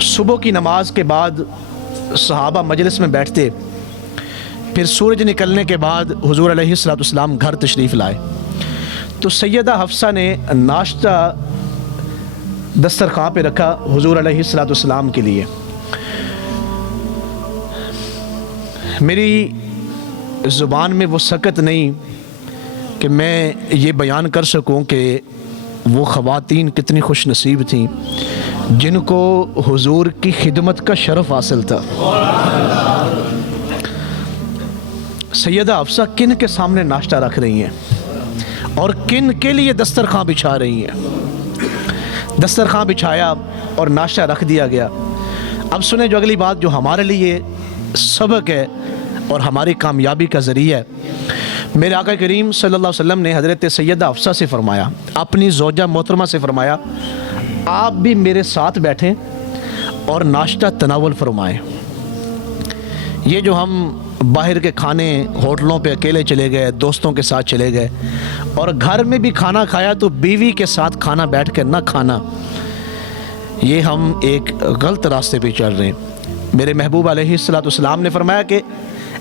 صبح کی نماز کے بعد صحابہ مجلس میں بیٹھتے، پھر سورج نکلنے کے بعد حضور علیہ الصلوۃ والسلام گھر تشریف لائے تو سیدہ حفصہ نے ناشتہ دسترخوان پہ رکھا حضور علیہ الصلوۃ والسلام کے لیے۔ میری زبان میں وہ سکت نہیں کہ میں یہ بیان کر سکوں کہ وہ خواتین کتنی خوش نصیب تھیں جن کو حضور کی خدمت کا شرف حاصل تھا۔ سیدہ حفصہ کن کے سامنے ناشتہ رکھ رہی ہیں اور کن کے لیے دسترخوان بچھا رہی ہیں۔ دسترخوان بچھایا اور ناشتہ رکھ دیا گیا۔ اب سنیں جو اگلی بات جو ہمارے لیے سبق ہے اور ہماری کامیابی کا ذریعہ ہے۔ میرے آقا کریم صلی اللہ علیہ وسلم نے حضرت سیدہ حفصہ سے فرمایا، اپنی زوجہ محترمہ سے فرمایا، آپ بھی میرے ساتھ بیٹھیں اور ناشتہ تناول فرمائیں۔ یہ جو ہم باہر کے کھانے ہوٹلوں پہ اکیلے چلے گئے، دوستوں کے ساتھ چلے گئے اور گھر میں بھی کھانا کھایا تو بیوی کے ساتھ کھانا بیٹھ کے نہ کھانا، یہ ہم ایک غلط راستے پہ چل رہے ہیں۔ میرے محبوب علیہ الصلوۃ والسلام نے فرمایا کہ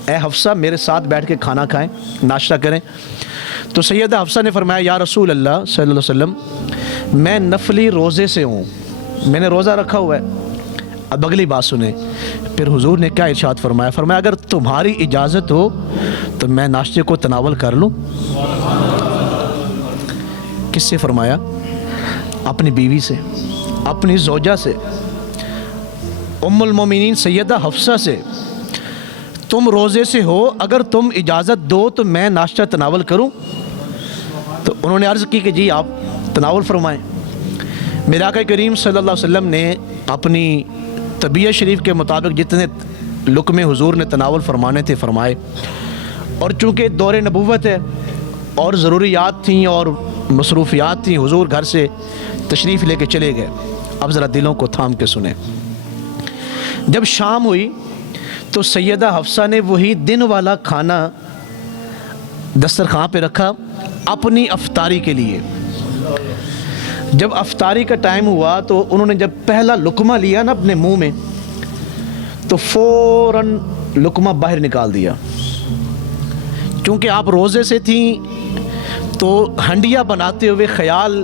اے حفصہ میرے ساتھ بیٹھ کے کھانا کھائیں، ناشتہ کریں۔ تو سیدہ حفصہ نے فرمایا یا رسول اللہ صلی اللہ علیہ وسلم میں نفلی روزے سے ہوں، میں نے روزہ رکھا ہوا ہے۔ اب اگلی بات سنیں، پھر حضور نے کیا ارشاد فرمایا؟ فرمایا اگر تمہاری اجازت ہو تو میں ناشتے کو تناول کر لوں۔ کس سے فرمایا؟ اپنی بیوی سے، اپنی زوجہ سے، ام المومنین سیدہ حفصہ سے۔ تم روزے سے ہو، اگر تم اجازت دو تو میں ناشتہ تناول کروں؟ تو انہوں نے عرض کی کہ جی آپ تناول فرمائیں۔ میرے آقا کریم صلی اللہ علیہ وسلم نے اپنی طبیعت شریف کے مطابق جتنے لقمے حضور نے تناول فرمانے تھے فرمائے، اور چونکہ دور نبوت ہے اور ضروریات تھیں اور مصروفیات تھیں، حضور گھر سے تشریف لے کے چلے گئے۔ اب ذرا دلوں کو تھام کے سنیں۔ جب شام ہوئی تو سیدہ حفصہ نے وہی دن والا کھانا دسترخوان پہ رکھا اپنی افطاری کے لیے۔ جب افطاری کا ٹائم ہوا تو انہوں نے جب پہلا لقمہ لیا نا اپنے منہ میں تو فوراً لقمہ باہر نکال دیا۔ چونکہ آپ روزے سے تھیں تو ہنڈیا بناتے ہوئے خیال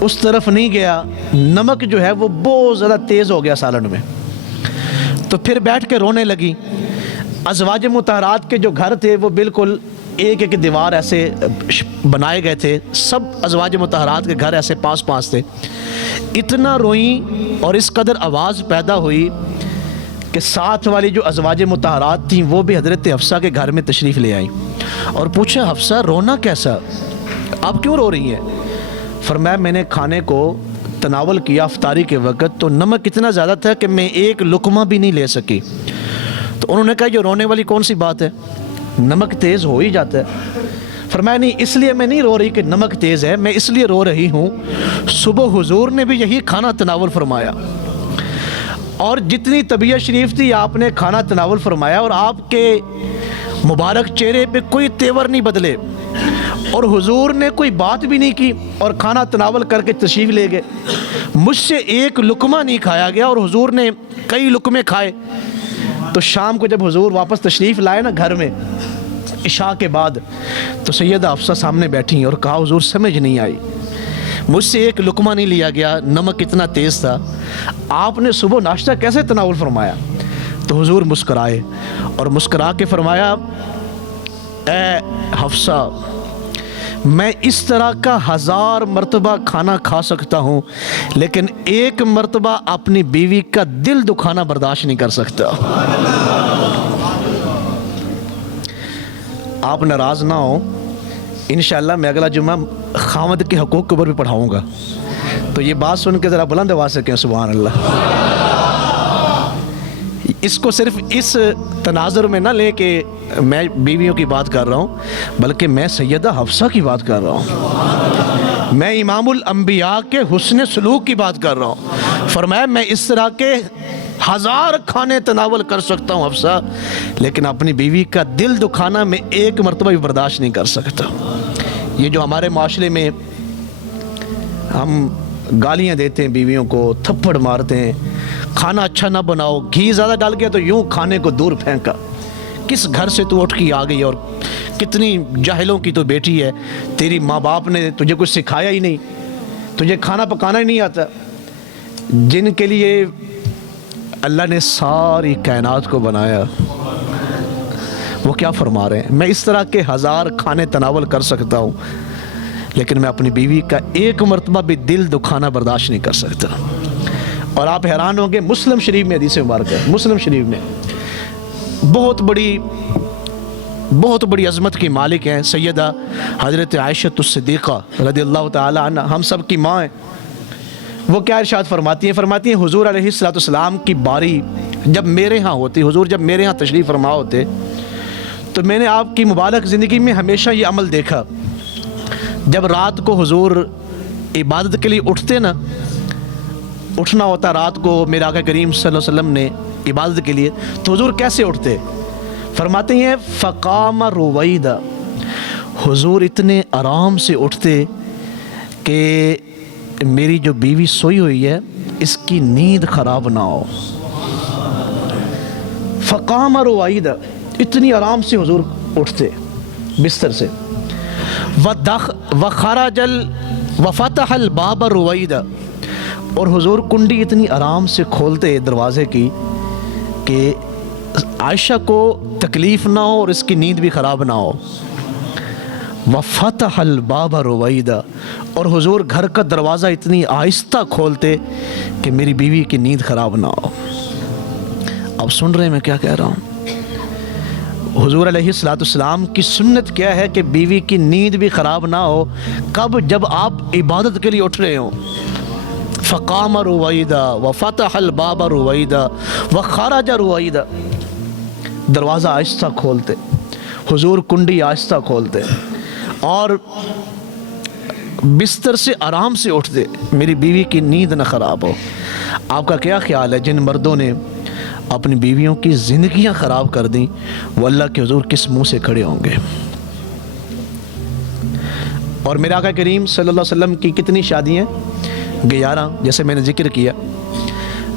اس طرف نہیں گیا، نمک جو ہے وہ بہت زیادہ تیز ہو گیا سالن میں، تو پھر بیٹھ کے رونے لگی۔ ازواج مطہرات کے جو گھر تھے وہ بالکل ایک ایک دیوار ایسے بنائے گئے تھے، سب ازواج مطہرات کے گھر ایسے پاس پاس تھے۔ اتنا روئیں اور اس قدر آواز پیدا ہوئی کہ ساتھ والی جو ازواج مطہرات تھیں وہ بھی حضرت حفصہ کے گھر میں تشریف لے آئیں اور پوچھا حفصہ رونا کیسا، آپ کیوں رو رہی ہیں؟ فرمایا میں نے کھانے کو تناول کیا افطاری کے وقت تو نمک اتنا زیادہ تھا کہ میں ایک لقمہ بھی نہیں لے سکی۔ تو انہوں نے کہا یہ رونے والی کون سی بات ہے، نمک تیز ہو ہی جاتا ہے۔ فرمایا نہیں، اس لیے میں نہیں رو رہی کہ نمک تیز ہے، میں اس لیے رو رہی ہوں صبح حضور نے بھی یہی کھانا تناول فرمایا اور جتنی طبیعت شریف تھی آپ نے کھانا تناول فرمایا اور آپ کے مبارک چہرے پہ کوئی تیور نہیں بدلے اور حضور نے کوئی بات بھی نہیں کی اور کھانا تناول کر کے تشریف لے گئے۔ مجھ سے ایک لقمہ نہیں کھایا گیا اور حضور نے کئی لقمے کھائے۔ تو شام کو جب حضور واپس تشریف لائے نا گھر میں عشاء کے بعد تو سیدہ حفصہ سامنے بیٹھی اور کہا حضور سمجھ نہیں آئی، مجھ سے ایک لقمہ نہیں لیا گیا، نمک اتنا تیز تھا، آپ نے صبح ناشتہ کیسے تناول فرمایا؟ تو حضور مسکرائے اور مسکرا کے فرمایا اے حفصہ میں اس طرح کا 1000 مرتبہ کھانا کھا سکتا ہوں لیکن ایک مرتبہ اپنی بیوی کا دل دکھانا برداشت نہیں کر سکتا۔ آپ ناراض نہ ہوں، انشاءاللہ میں اگلا جمعہ خاوند کے حقوق کے اوپر بھی پڑھاؤں گا، تو یہ بات سن کے ذرا بلند آواز سے کہیں سبحان اللہ۔ اس کو صرف اس تناظر میں نہ لے کہ میں بیویوں کی بات کر رہا ہوں، بلکہ میں سیدہ حفصہ کی بات کر رہا ہوں، میں امام الانبیاء کے حسن سلوک کی بات کر رہا ہوں۔ فرمایا میں اس طرح کے 1000 کھانے تناول کر سکتا ہوں حفصہ، لیکن اپنی بیوی کا دل دکھانا میں ایک مرتبہ بھی برداشت نہیں کر سکتا۔ یہ جو ہمارے معاشرے میں ہم گالیاں دیتے ہیں بیویوں کو, تھپڑ مارتے ہیں, کھانا اچھا نہ بناؤ, گھی زیادہ ڈال گیا تو یوں کھانے کو دور پھینکا. کس گھر سے تو اٹھ کے آ گئی, اور کتنی جاہلوں کی تو بیٹی ہے, تیری ماں باپ نے تجھے کچھ سکھایا ہی نہیں, تجھے کھانا پکانا ہی نہیں آتا. جن کے لیے اللہ نے ساری کائنات کو بنایا, وہ کیا فرما رہے ہیں؟ میں اس طرح کے 1000 کھانے تناول کر سکتا ہوں, لیکن میں اپنی بیوی کا ایک مرتبہ بھی دل دکھانا برداشت نہیں کر سکتا. اور آپ حیران ہوں گے, مسلم شریف میں حدیث مبارک ہے, مسلم شریف میں بہت بڑی عظمت کی مالک ہیں سیدہ حضرت عائشہ الصدیقہ رضی اللہ تعالی عنہ, ہم سب کی ماں ہیں. وہ کیا ارشاد فرماتی ہیں حضور علیہ السلام کی باری جب میرے ہاں ہوتی, حضور جب میرے ہاں تشریف فرما ہوتے, تو میں نے آپ کی مبارک زندگی میں ہمیشہ یہ عمل دیکھا, جب رات کو حضور عبادت کے لیے اٹھتے نا, اٹھنا ہوتا رات کو میرے آقا کریم صلی اللہ علیہ وسلم نے عبادت کے لیے, تو حضور کیسے اٹھتے؟ فرماتے ہیں فقام رویدہ, حضور اتنے آرام سے اٹھتے کہ میری جو بیوی سوئی ہوئی ہے اس کی نیند خراب نہ ہو. فقام رویدہ, اتنی آرام سے حضور اٹھتے بستر سے. وخرج وفتح الباب رویدہ, اور حضور کنڈی اتنی آرام سے کھولتے دروازے کی کہ عائشہ کو تکلیف نہ ہو اور اس کی نیند بھی خراب نہ ہو. وفتح الباب رویدہ, اور حضور گھر کا دروازہ اتنی آہستہ کھولتے کہ میری بیوی کی نیند خراب نہ ہو. اب سن رہے ہیں میں کیا کہہ رہا ہوں؟ حضور علیہ السلام کی سنت کیا ہے کہ بیوی کی نیند بھی خراب نہ ہو. کب؟ جب آپ عبادت کے لیے اٹھ رہے ہوں. فقام رویدہ وفتح الباب رویدہ وخرج رویدہ, دروازہ آہستہ کھولتے, حضور کنڈی آہستہ کھولتے, اور بستر سے آرام سے اٹھتے, میری بیوی کی نیند نہ خراب ہو. آپ کا کیا خیال ہے جن مردوں نے اپنی بیویوں کی زندگیاں خراب کر دیں, وہ اللہ کے حضور کس منہ سے کھڑے ہوں گے؟ اور میرے آقا کریم صلی اللہ علیہ وسلم کی کتنی شادیاں؟ 11, جیسے میں نے ذکر کیا.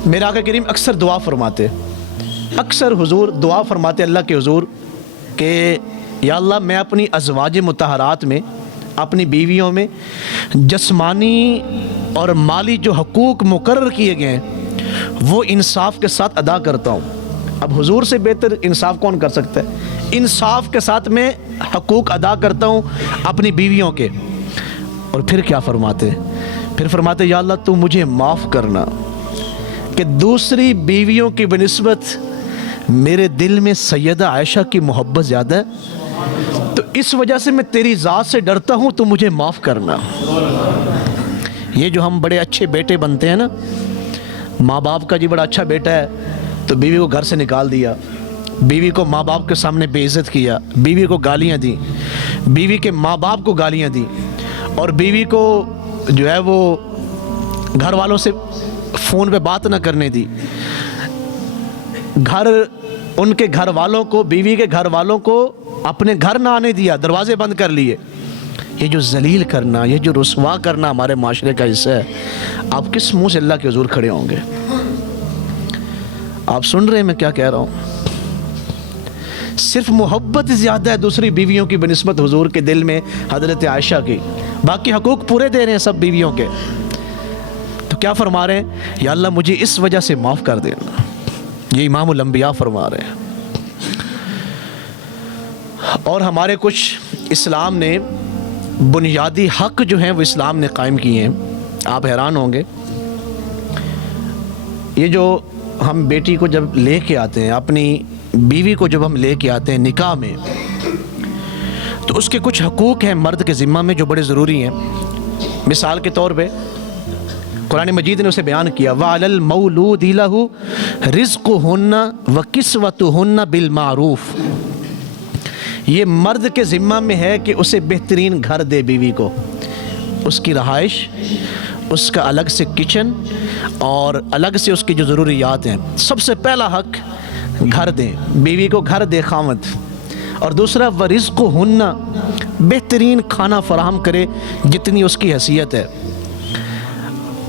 میرے آقا کریم اکثر دعا فرماتے, اکثر حضور دعا فرماتے اللہ کے حضور کہ یا اللہ میں اپنی ازواج مطہرات میں, اپنی بیویوں میں جسمانی اور مالی جو حقوق مقرر کیے گئے ہیں وہ انصاف کے ساتھ ادا کرتا ہوں. اب حضور سے بہتر انصاف کون کر سکتا ہے؟ انصاف کے ساتھ میں حقوق ادا کرتا ہوں اپنی بیویوں کے. اور پھر کیا فرماتے؟ پھر فرماتے یا اللہ تو مجھے معاف کرنا کہ دوسری بیویوں کی بنسبت میرے دل میں سیدہ عائشہ کی محبت زیادہ ہے, تو اس وجہ سے میں تیری ذات سے ڈرتا ہوں, تو مجھے معاف کرنا. یہ جو ہم بڑے اچھے بیٹے بنتے ہیں نا, ماں باپ کا جی بڑا اچھا بیٹا ہے تو بیوی کو گھر سے نکال دیا, بیوی کو ماں باپ کے سامنے بے عزت کیا, بیوی کو گالیاں دی, بیوی کے ماں باپ کو گالیاں دی, اور بیوی کو جو ہے وہ گھر والوں سے فون پہ بات نہ کرنے دی, ان کے گھر والوں کو, بیوی کے گھر والوں کو اپنے گھر نہ آنے دیا, دروازے بند کر لیے. یہ جو ذلیل کرنا, یہ جو رسوا کرنا ہمارے معاشرے کا حصہ ہے. آپ کس منہ سے اللہ کے حضور کھڑے ہوں گے؟ آپ سن رہے ہیں میں کیا کہہ رہا ہوں؟ صرف محبت زیادہ ہے دوسری بیویوں کی بنسبت حضور کے دل میں حضرت عائشہ کی, باقی حقوق پورے دے رہے ہیں سب بیویوں کے. تو کیا فرما رہے ہیں؟ یا اللہ مجھے اس وجہ سے معاف کر دینا. یہ امام الانبیاء فرما رہے ہیں. اور ہمارے کچھ اسلام نے بنیادی حق جو ہیں وہ اسلام نے قائم کیے ہیں. آپ حیران ہوں گے, یہ جو ہم بیٹی کو جب لے کے آتے ہیں, اپنی بیوی کو جب ہم لے کے آتے ہیں نکاح میں, تو اس کے کچھ حقوق ہیں مرد کے ذمہ میں جو بڑے ضروری ہیں. مثال کے طور پہ قرآن مجید نے اسے بیان کیا وَعَلَى الْمَوْلُودِ لَهُ رِزْقُهُنَّ وَكِسْوَتُهُنَّ بِالْمَعْرُوفِ. یہ مرد کے ذمہ میں ہے کہ اسے بہترین گھر دے بیوی کو, اس کی رہائش, اس کا الگ سے کچن اور الگ سے اس کی جو ضروریات ہیں. سب سے پہلا حق گھر دیں, بیوی کو گھر دے خامد. اور دوسرا وَرِزْقُهُنَّ, بہترین کھانا فراہم کرے جتنی اس کی حیثیت ہے.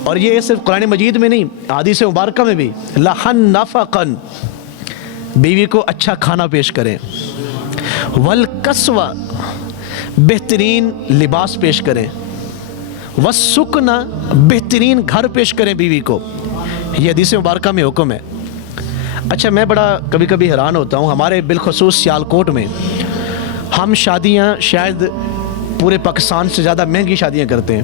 اور یہ صرف قرآن مجید میں نہیں، حدیث مبارکہ میں بھی، لحن نفقن، بیوی کو اچھا کھانا پیش کریں، والکسوہ، بہترین لباس پیش کریں، والسکن، بہترین گھر پیش کریں بیوی کو، یہ حدیث مبارکہ میں حکم ہے۔ اچھا میں بڑا کبھی کبھی حیران ہوتا ہوں، ہمارے بالخصوص سیالکوٹ میں ہم شادیاں شاید پورے پاکستان سے زیادہ مہنگی شادیاں کرتے ہیں،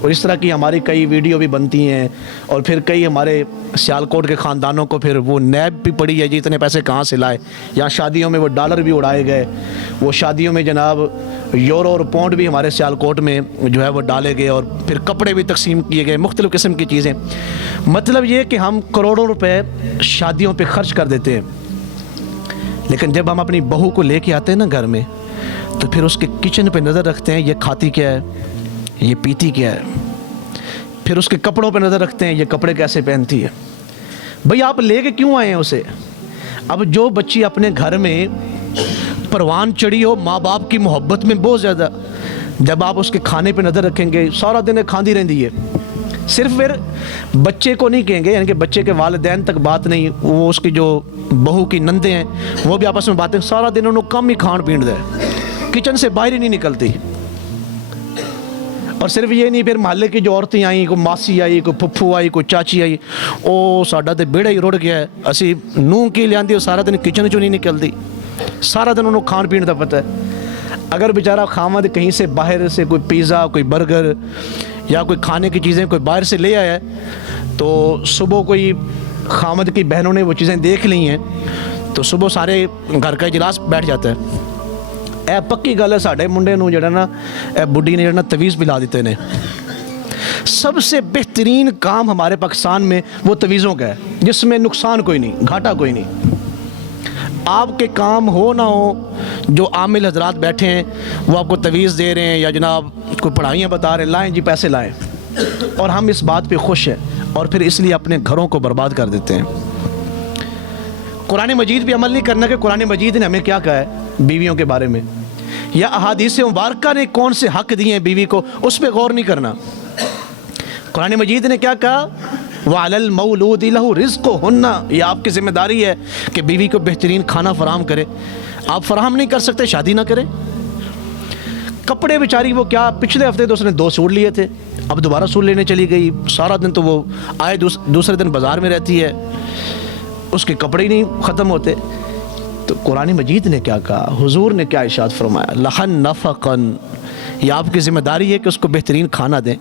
اور اس طرح کی ہماری کئی ویڈیو بھی بنتی ہیں، اور پھر کئی ہمارے سیالکوٹ کے خاندانوں کو پھر وہ نیب بھی پڑی ہے جی اتنے پیسے کہاں سے لائے، یا شادیوں میں وہ ڈالر بھی اڑائے گئے، وہ شادیوں میں جناب یورو اور پاؤنڈ بھی ہمارے سیالکوٹ میں جو ہے وہ ڈالے گئے، اور پھر کپڑے بھی تقسیم کیے گئے، مختلف قسم کی چیزیں۔ مطلب یہ کہ ہم کروڑوں روپے شادیوں پہ خرچ کر دیتے ہیں، لیکن جب ہم اپنی بہو کو لے کے آتے ہیں نا گھر میں، تو پھر اس کے کچن پہ نظر رکھتے ہیں، یہ کھاتی کیا ہے، یہ پیتی کیا ہے، پھر اس کے کپڑوں پہ نظر رکھتے ہیں، یہ کپڑے کیسے پہنتی ہے۔ بھئی آپ لے کے کیوں آئے ہیں اسے؟ اب جو بچی اپنے گھر میں پروان چڑھی ہو ماں باپ کی محبت میں بہت زیادہ، جب آپ اس کے کھانے پہ نظر رکھیں گے سارا دن کھاندی رہتی ہے، صرف پھر بچے کو نہیں کہیں گے، یعنی کہ بچے کے والدین تک بات نہیں، وہ اس کی جو بہو کی نندیں ہیں وہ بھی آپس میں باتیں، سارا دن انہوں کم ہی کھان پین دے، کچن سے باہر ہی نہیں نکلتی۔ اور صرف یہ نہیں، پھر محلے کی جو عورتیں آئیں، کوئی ماسی آئی، کوئی پھپھو آئی، کوئی چاچی آئی، او ساڈا تے بیڑا ہی رڑ گیا ہے، اسی نوں کی لیاندی وہ سارا دن کچن چوں نہیں نکلتی، سارا دن انہوں کھان پین دا پتہ ہے۔ اگر بیچارہ خامد کہیں سے باہر سے کوئی پیزا، کوئی برگر یا کوئی کھانے کی چیزیں کوئی باہر سے لے آیا ہے، تو صبح کوئی خامد کی بہنوں نے وہ چیزیں دیکھ لی ہیں، تو صبح سارے گھر کا اجلاس بیٹھ جاتا ہے، اے پکی گل ہے ساڈے منڈے نوں جڑا نا اے بڈھی نے جڑا تویز پلا دیتے نے۔ سب سے بہترین کام ہمارے پاکستان میں وہ تویزوں کا ہے، جس میں نقصان کوئی نہیں، گھاٹا کوئی نہیں۔ آپ کے کام ہو نہ ہو، جو عامل حضرات بیٹھے ہیں وہ آپ کو تویز دے رہے ہیں یا جناب کوئی پڑھائیاں بتا رہے ہیں، لائیں جی پیسے لائیں، اور ہم اس بات پہ خوش ہیں، اور پھر اس لیے اپنے گھروں کو برباد کر دیتے ہیں۔ قرآن مجید پہ عمل نہیں کرنا کہ قرآن مجید نے ہمیں کیا کہا ہے بیویوں کے بارے میں، یا احادیث مبارکہ نے کون سے حق دیے ہیں بیوی کو، اس پہ غور نہیں کرنا۔ قرآن مجید نے کیا کہا، وَعَلَى الْمَوْلُودِ لَهُ رِزْقُهُنَّ، یہ آپ کی ذمہ داری ہے کہ بیوی کو بہترین کھانا فراہم کرے۔ آپ فراہم نہیں کر سکتے، شادی نہ کریں۔ کپڑے بیچاری وہ کیا، پچھلے ہفتے تو اس نے 2 سوٹ لیے تھے، اب دوبارہ سوٹ لینے چلی گئی، سارا دن تو وہ آئے دوسرے دن بازار میں رہتی ہے، اس کے کپڑے ہی نہیں ختم ہوتے۔ تو قرآن مجید نے کیا کہا، حضور نے کیا ارشاد فرمایا، لحن نفقن، یہ آپ کی ذمہ داری ہے کہ اس کو بہترین کھانا دیں۔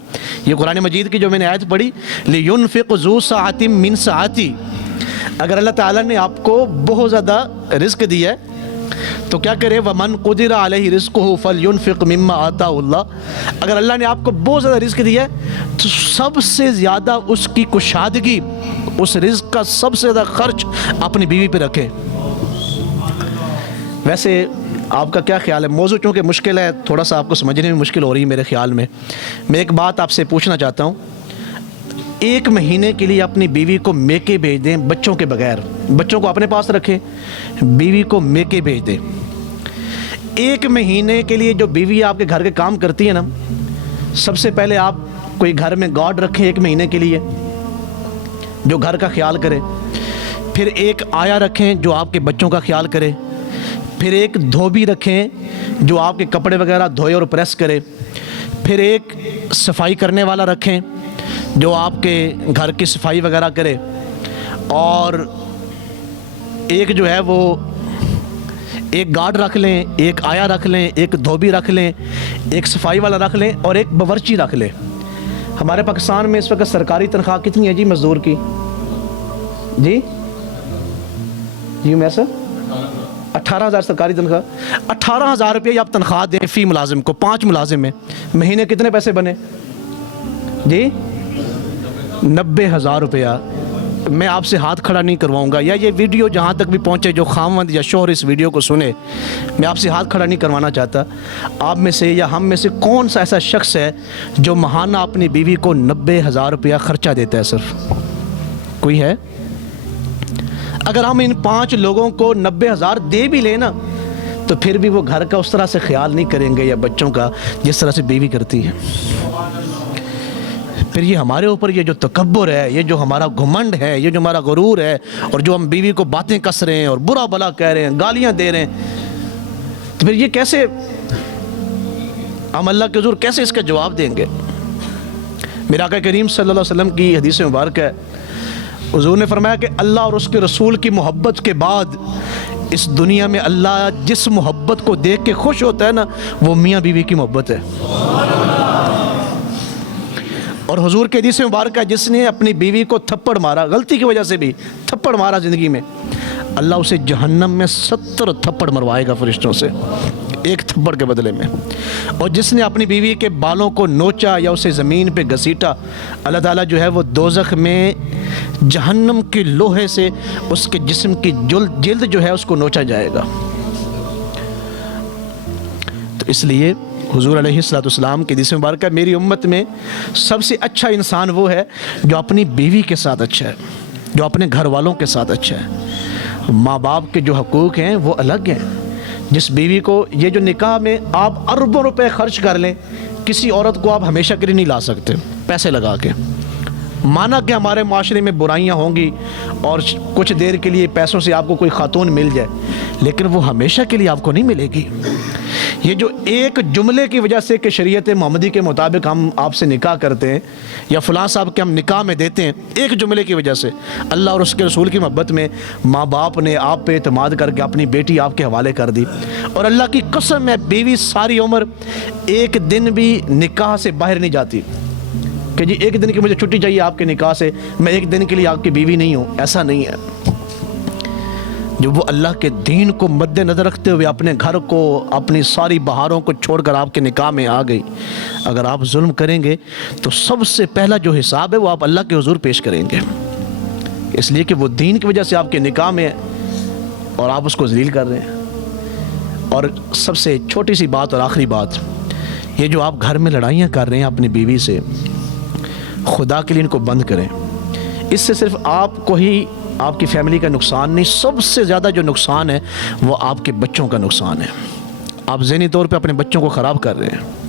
یہ قرآن مجید کی جو میں نے آیت پڑھی، لِيُنْفِقْ ذُو سَعَةٍ مِّن سَعَتِهِ، اگر اللہ تعالیٰ نے آپ کو بہت زیادہ رزق دیا ہے تو کیا کرے، وَمَنْ قُدِرَ عَلَيْهِ رِزْقُهُ فَلْيُنْفِقْ مِمَّا آتَاهُ اللَّهُ، اگر اللہ نے آپ کو بہت زیادہ رزق دیا ہے تو سب سے زیادہ اس کی کشادگی، اس رزق کا سب سے زیادہ خرچ اپنی بیوی پہ رکھیں۔ ویسے آپ کا کیا خیال ہے، موضوع چونکہ مشکل ہے، تھوڑا سا آپ کو سمجھنے میں مشکل ہو رہی ہے میرے خیال میں ایک بات آپ سے پوچھنا چاہتا ہوں، 1 مہینے کے لیے اپنی بیوی کو میکے بھیج دیں بچوں کے بغیر، بچوں کو اپنے پاس رکھیں، بیوی کو میکے بھیج دیں۔ 1 مہینے کے لیے جو بیوی آپ کے گھر کے کام کرتی ہے نا، سب سے پہلے آپ کوئی گھر میں گارڈ رکھیں 1 مہینے کے لیے جو گھر کا خیال کرے، پھر ایک آیا رکھیں جو آپ کے بچوں کا خیال کرے، پھر ایک دھوبی رکھیں جو آپ کے کپڑے وغیرہ دھوئے اور پریس کرے، پھر ایک صفائی کرنے والا رکھیں جو آپ کے گھر کی صفائی وغیرہ کرے، اور ایک جو ہے وہ ایک گارڈ رکھ لیں، ایک آیا رکھ لیں، ایک دھوبی رکھ لیں، ایک صفائی والا رکھ لیں، اور ایک باورچی رکھ لیں۔ ہمارے پاکستان میں اس وقت سرکاری تنخواہ کتنی ہے جی مزدور کی؟ جی میں سر 18,000 سرکاری تنخواہ، 18,000 روپیہ آپ تنخواہ دیں فی ملازم کو، 5 ملازم ہیں، مہینے کتنے پیسے بنے جی؟ 90,000 روپیہ۔ میں آپ سے ہاتھ کھڑا نہیں کرواؤں گا، یا یہ ویڈیو جہاں تک بھی پہنچے جو خاوند یا شوہر اس ویڈیو کو سنے، میں آپ سے ہاتھ کھڑا نہیں کروانا چاہتا، آپ میں سے یا ہم میں سے کون سا ایسا شخص ہے جو ماہانہ اپنی بیوی کو 90,000 روپیہ خرچہ دیتا ہے؟ صرف کوئی ہے؟ اگر ہم ان 5 لوگوں کو 90,000 دے بھی لیں نا، تو پھر بھی وہ گھر کا اس طرح سے خیال نہیں کریں گے یا بچوں کا جس طرح سے بیوی کرتی ہے۔ پھر یہ ہمارے اوپر یہ جو تکبر ہے، یہ جو ہمارا گھمنڈ ہے، یہ جو ہمارا غرور ہے، اور جو ہم بیوی کو باتیں کس رہے ہیں اور برا بلا کہہ رہے ہیں، گالیاں دے رہے ہیں، تو پھر یہ کیسے ہم اللہ کے حضور کیسے اس کا جواب دیں گے؟ میرا آقا کریم صلی اللہ علیہ وسلم کی حدیث مبارک ہے، حضور نے فرمایا کہ اللہ اور اس کے رسول کی محبت کے بعد اس دنیا میں اللہ جس محبت کو دیکھ کے خوش ہوتا ہے نا، وہ میاں بیوی کی محبت ہے۔ اور حضور کے حدیث مبارک ہے، جس نے اپنی بیوی کو تھپڑ مارا، غلطی کی وجہ سے بھی تھپڑ مارا زندگی میں، اللہ اسے جہنم میں 70 تھپڑ مروائے گا فرشتوں سے، ایک تھپڑ کے بدلے میں۔ اور جس نے اپنی بیوی کے بالوں کو نوچا یا اسے زمین پہ گھسیٹا، اللہ تعالیٰ جو ہے وہ دوزخ میں جہنم کے لوہے سے اس کے جسم کی جلد جو ہے اس کو نوچا جائے گا۔ تو اس لیے حضور علیہ السلام کی حدیث مبارک ہے، میری امت میں سب سے اچھا انسان وہ ہے جو اپنی بیوی کے ساتھ اچھا ہے، جو اپنے گھر والوں کے ساتھ اچھا ہے۔ ماں باپ کے جو حقوق ہیں وہ الگ ہیں۔ جس بیوی کو، یہ جو نکاح میں آپ اربوں روپے خرچ کر لیں، کسی عورت کو آپ ہمیشہ کے لیے نہیں لا سکتے پیسے لگا کے۔ مانا کہ ہمارے معاشرے میں برائیاں ہوں گی اور کچھ دیر کے لیے پیسوں سے آپ کو کوئی خاتون مل جائے، لیکن وہ ہمیشہ کے لیے آپ کو نہیں ملے گی۔ یہ جو ایک جملے کی وجہ سے کہ شریعت محمدی کے مطابق ہم آپ سے نکاح کرتے ہیں یا فلاں صاحب کے ہم نکاح میں دیتے ہیں، ایک جملے کی وجہ سے اللہ اور اس کے رسول کی محبت میں ماں باپ نے آپ پہ اعتماد کر کے اپنی بیٹی آپ کے حوالے کر دی۔ اور اللہ کی قسم ہے، بیوی ساری عمر ایک دن بھی نکاح سے باہر نہیں جاتی کہ جی ایک دن کی مجھے چھٹی چاہیے آپ کے نکاح سے، میں ایک دن کے لیے آپ کی بیوی نہیں ہوں، ایسا نہیں ہے۔ جو وہ اللہ کے دین کو مد نظر رکھتے ہوئے اپنے گھر کو، اپنی ساری بہاروں کو چھوڑ کر آپ کے نکاح میں آ گئی، اگر آپ ظلم کریں گے تو سب سے پہلا جو حساب ہے وہ آپ اللہ کے حضور پیش کریں گے، اس لیے کہ وہ دین کی وجہ سے آپ کے نکاح میں ہے اور آپ اس کو ذلیل کر رہے ہیں۔ اور سب سے چھوٹی سی بات اور آخری بات، یہ جو آپ گھر میں لڑائیاں کر رہے ہیں اپنی بیوی سے، خدا کے لیے ان کو بند کریں۔ اس سے صرف آپ کو ہی، آپ کی فیملی کا نقصان نہیں، سب سے زیادہ جو نقصان ہے وہ آپ کے بچوں کا نقصان ہے۔ آپ ذہنی طور پہ اپنے بچوں کو خراب کر رہے ہیں۔